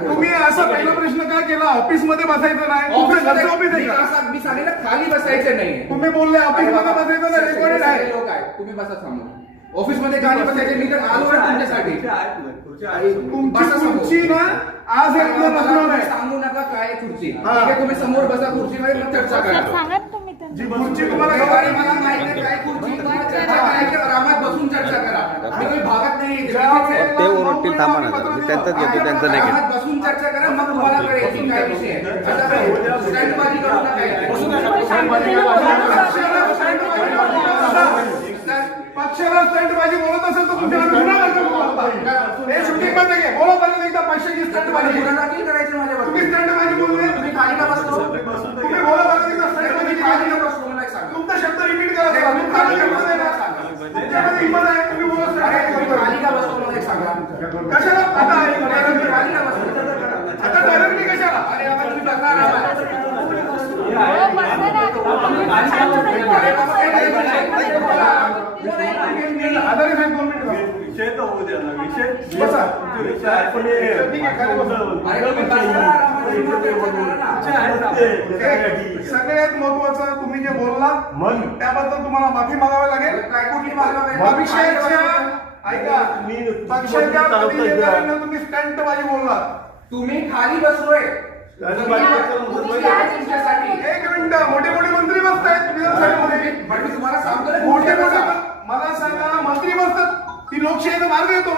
तुम्ही असा पहिला प्रश्न काय केला? ऑफिस मध्ये बसायचं नाही, ऑफिस मी सांगितलं खाली बसायचं नाही. तुम्ही बोलले ऑफिस मध्ये बसायचं नाही, रेकॉर्डेड आहे. लोक आहे, तुम्ही बसा समोर. ऑफिस मध्ये खाली बसायचे. मी तर आलो तुमच्यासाठी. तुमची खुर्ची ना आज सांगू नका काय खुर्ची. ठीक आहे, तुम्ही समोर बसा खुर्चीमध्ये, मग चर्चा करा. जी खुर्ची तुम्हाला मला माहिती आहे काय खुर्ची. चर्चा करायची, आरामात बसून चर्चा करा. मी काही भागत नाही. ते ओरडतील, थांबा ना जरा. मी त्यांचंच घेतो, त्यांचं नाही घेत. आरामात बसून चर्चा करा, मग तुम्हाला कळेल की काय विषय आहे. स्टँडबाजी करू नका. पक्षाला स्टंटबाजी बोलत असेल तर शूटिंग बंद घे. बोलत असेल एकदा पक्षाची स्टंटबाजी करायची माझ्यावर. तुम्ही स्टंटबाजी बोलले, तुम्ही खाली का बसतो? तुम्ही बोलत असेल एकदा स्टंटबाजी खाली का बसतो मला एक सांगा. तुमचा शब्द रिपीट करा. तुमच्यामध्ये हिंमत आहे, तुम्ही बोलत खाली का बसतो मला एक सांगा. कशाला आता खाली का बसतो? आता डायरेक्टली कशाला? अरे आता तुम्ही बघणार आहात. आधारी साहेब 2 मिनिट विषय तर होऊ द्या ना. विषय बसा. विषय आहे, पण सगळ्यात महत्वाचं तुम्ही जे बोललात मग त्याबद्दल तुम्हाला माफी मागावी लागेल. कुठली मागणी? पक्षाच्या ऐका, पक्षाच्या प्रतिनिधींना तुम्ही स्टंटबाजी बोललात. तुम्ही खाली बसलोय. एक मिनिट, मोठे मोठे मंत्री बसतायत विधानसभेमध्ये. मी तुम्हाला सांगतो मोठे मोठे मला सांगा, मंत्री बसतात, ती लोकशाहीचा मार्ग येतो.